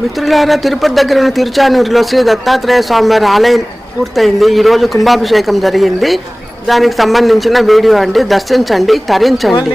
మిత్రులారా తిరుపతి దగ్గర ఉన్న తిరుచానూరులో శ్రీ దత్తాత్రేయ స్వామివారి ఆలయం పూర్తయింది. ఈ రోజు కుంభాభిషేకం జరిగింది. దానికి సంబంధించిన వీడియో అండి. దర్శించండి తరించండి.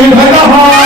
विभगः